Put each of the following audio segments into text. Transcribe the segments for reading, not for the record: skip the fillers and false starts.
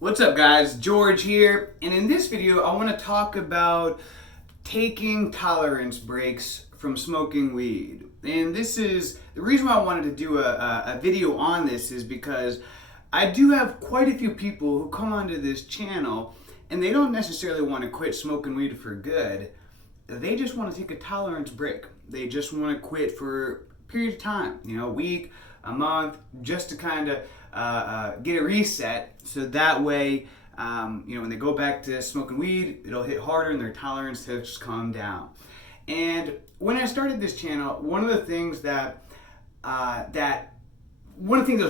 What's up guys, George here, and in this video I want to talk about taking tolerance breaks from smoking weed. And this is, the reason why I wanted to do a video on this is because I do have quite a few people who come onto this channel and they don't necessarily want to quit smoking weed for good. They just want to take a tolerance break. They just want to quit for a period of time, a week, a month, just to kind of get a reset, so that way, when they go back to smoking weed, it'll hit harder and their tolerance has just calmed down. And when I started this channel, one of the things that was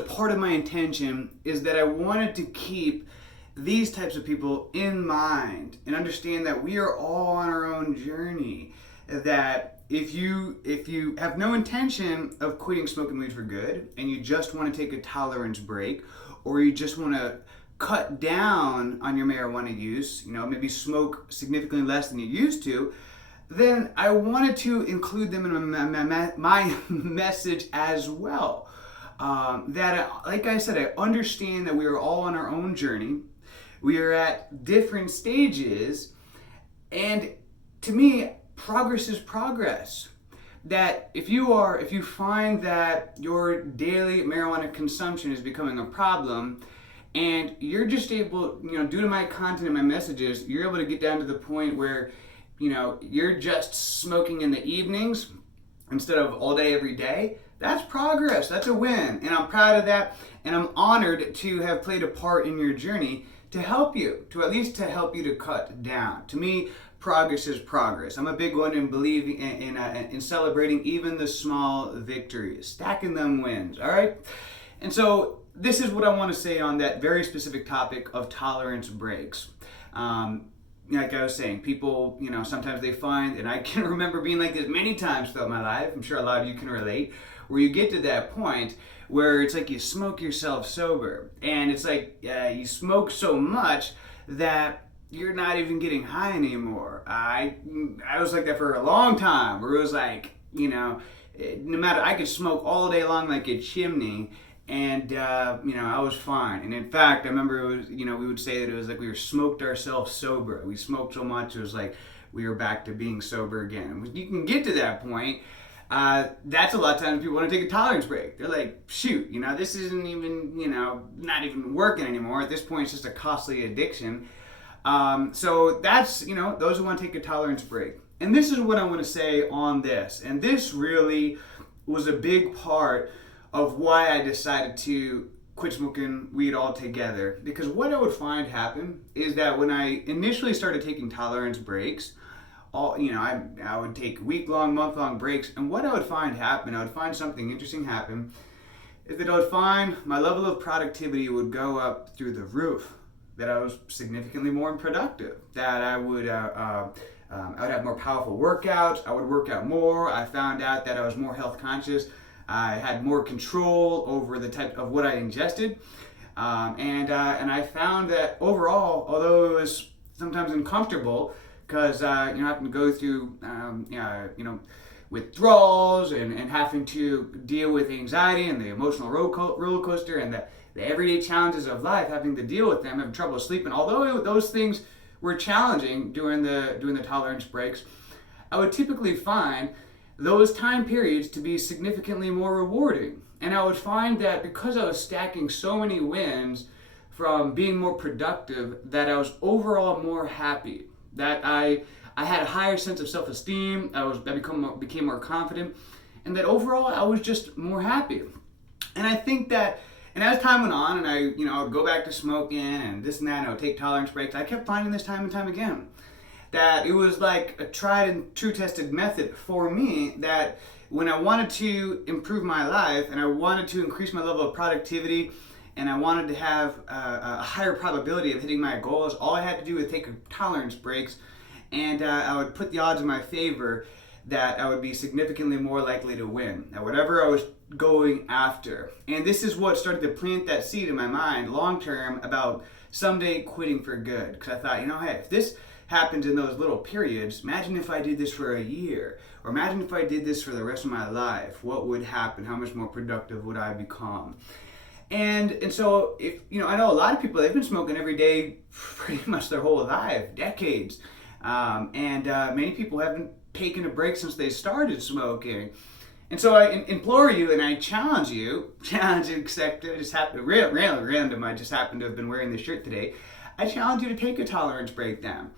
part of my intention is that I wanted to keep these types of people in mind and understand that we are all on our own journey. That if you have no intention of quitting smoking weed for good and you just want to take a tolerance break, or you just want to cut down on your marijuana use, maybe smoke significantly less than you used to, then I wanted to include them in my message as well. Like I said, I understand that we are all on our own journey. We are at different stages, and to me, progress is progress. That if you find that your daily marijuana consumption is becoming a problem, and you're just able, due to my content and my messages, you're able to get down to the point where, you're just smoking in the evenings instead of all day every day, that's progress. That's a win. And I'm proud of that. And I'm honored to have played a part in your journey to help you, to help you to cut down. To me, progress is progress. I'm a big one in believing in celebrating even the small victories, stacking them wins, all right? And so this is what I want to say on that very specific topic of tolerance breaks. Like I was saying, people, sometimes they find, and I can remember being like this many times throughout my life, I'm sure a lot of you can relate, where you get to that point where it's like you smoke yourself sober. And it's like you smoke so much that you're not even getting high anymore. I was like that for a long time, where it was like, no matter, I could smoke all day long like a chimney, and I was fine. And in fact, I remember it was, we would say that it was like we were smoked ourselves sober. We smoked so much, it was like we were back to being sober again. When you can get to that point, that's a lot of times people want to take a tolerance break. They're like, shoot, this isn't even, not even working anymore. At this point, it's just a costly addiction. So that's, those who want to take a tolerance break. And this is what I want to say on this. And this really was a big part of why I decided to quit smoking weed altogether. Because what I would find happen is that when I initially started taking tolerance breaks, I would take week-long, month-long breaks, and what I would find happen, I would find something interesting happen, is that I would find my level of productivity would go up through the roof. That I was significantly more productive, that I would have more powerful workouts, I would work out more. I found out that I was more health conscious, I had more control over the type of what I ingested, and I found that overall, although it was sometimes uncomfortable, because having to go through withdrawals and having to deal with anxiety and the emotional roller coaster and the everyday challenges of life, having to deal with them, having trouble sleeping. Although those things were challenging during the tolerance breaks, I would typically find those time periods to be significantly more rewarding. And I would find that because I was stacking so many wins from being more productive, that I was overall more happy. That I had a higher sense of self-esteem. I became more confident, and that overall I was just more happy. And I think that, and as time went on, and I would go back to smoking and this and that, and I would take tolerance breaks, I kept finding this time and time again that it was like a tried and true tested method for me, that when I wanted to improve my life and I wanted to increase my level of productivity and I wanted to have a higher probability of hitting my goals, all I had to do was take tolerance breaks, and I would put the odds in my favor that I would be significantly more likely to win at whatever I was going after. And this is what started to plant that seed in my mind long term about someday quitting for good. Because I thought, hey, if this happens in those little periods, imagine if I did this for a year, or imagine if I did this for the rest of my life, what would happen? How much more productive would I become? And so, if I know a lot of people, they've been smoking every day pretty much their whole life, decades. And many people haven't taken a break since they started smoking. And so I implore you and I challenge you, except it just happened, real random, I just happened to have been wearing this shirt today. I challenge you to take a tolerance breakdown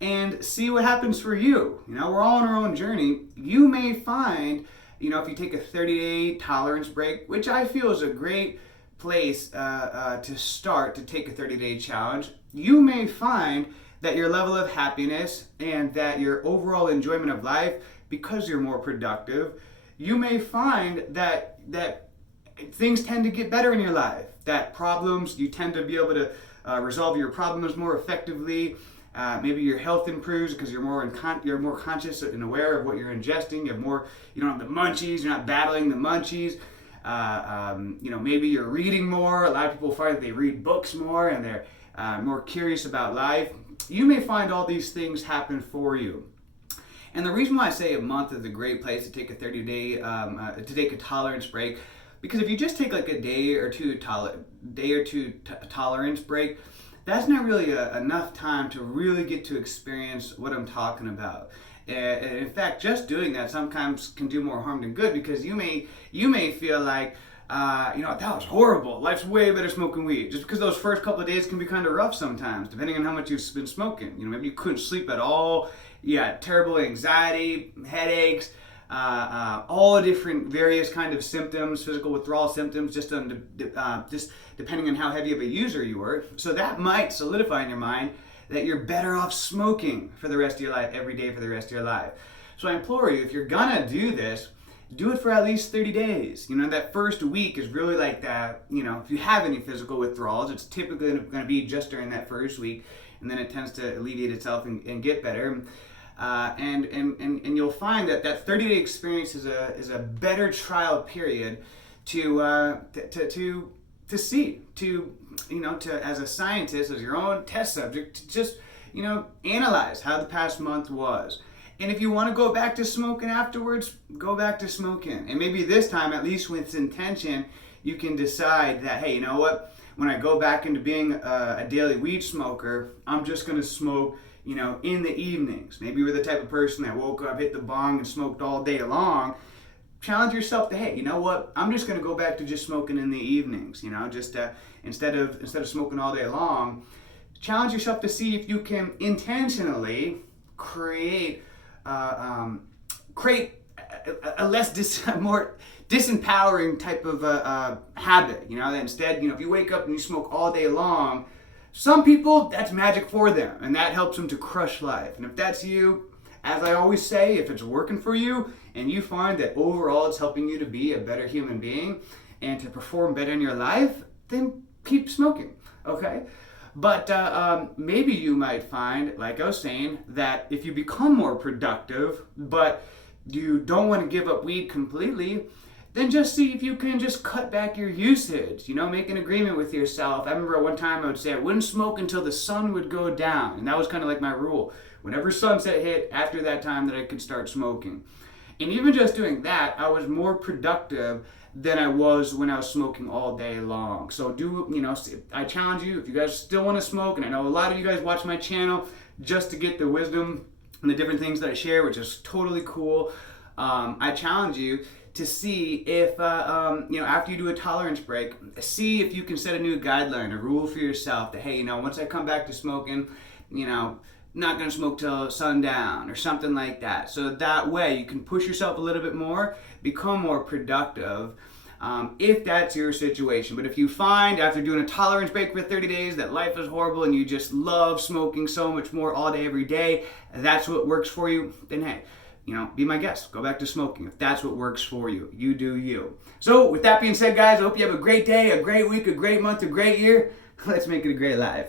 and see what happens for you. We're all on our own journey. You may find, if you take a 30-day tolerance break, which I feel is a great place to start to take a 30-day challenge, you may find that your level of happiness and that your overall enjoyment of life, because you're more productive, you may find that things tend to get better in your life. That problems, you tend to be able to resolve your problems more effectively. Maybe your health improves because you're more conscious and aware of what you're ingesting. You don't have the munchies. You're not battling the munchies. Maybe you're reading more. A lot of people find that they read books more and they're more curious about life. You may find all these things happen for you. And the reason why I say a month is a great place to take a 30-day, to take a tolerance break, because if you just take like a day or two tolerance break, that's not really enough time to really get to experience what I'm talking about. And in fact, just doing that sometimes can do more harm than good, because you may feel like, that was horrible. Life's way better smoking weed. Just because those first couple of days can be kind of rough sometimes, depending on how much you've been smoking. Maybe you couldn't sleep at all. You had terrible anxiety, headaches, all different various kind of symptoms, physical withdrawal symptoms, just depending on how heavy of a user you were. So that might solidify in your mind that you're better off smoking for the rest of your life, every day for the rest of your life. So I implore you, if you're gonna do this, do it for at least 30 days. That first week is really like that. If you have any physical withdrawals, it's typically going to be just during that first week, and then it tends to alleviate itself and get better. And you'll find that 30-day experience is a better trial period to see, as a scientist, as your own test subject, to just analyze how the past month was. And if you want to go back to smoking afterwards, go back to smoking. And maybe this time, at least with intention, you can decide that, hey, you know what? When I go back into being a daily weed smoker, I'm just going to smoke, in the evenings. Maybe you're the type of person that woke up, hit the bong, and smoked all day long. Challenge yourself to, hey, you know what? I'm just going to go back to just smoking in the evenings. Just instead of smoking all day long. Challenge yourself to see if you can intentionally create a more disempowering type of habit. That instead, if you wake up and you smoke all day long, some people, that's magic for them, and that helps them to crush life. And if that's you, as I always say, if it's working for you and you find that overall it's helping you to be a better human being and to perform better in your life, then keep smoking, okay? But maybe you might find, like I was saying, that if you become more productive, but you don't want to give up weed completely, then just see if you can just cut back your usage. Make an agreement with yourself. I remember one time I would say I wouldn't smoke until the sun would go down. And that was kind of like my rule. Whenever sunset hit, after that time that I could start smoking. And even just doing that, I was more productive than I was when I was smoking all day long. So I challenge you, if you guys still want to smoke, and I know a lot of you guys watch my channel just to get the wisdom and the different things that I share, which is totally cool. I challenge you to see if, after you do a tolerance break, see if you can set a new guideline, a rule for yourself that, hey, once I come back to smoking, not going to smoke till sundown or something like that. So that way you can push yourself a little bit more, become more productive, if that's your situation. But if you find after doing a tolerance break for 30 days that life is horrible and you just love smoking so much more all day, every day, that's what works for you, then hey, be my guest. Go back to smoking if that's what works for you. You do you. So with that being said, guys, I hope you have a great day, a great week, a great month, a great year. Let's make it a great life.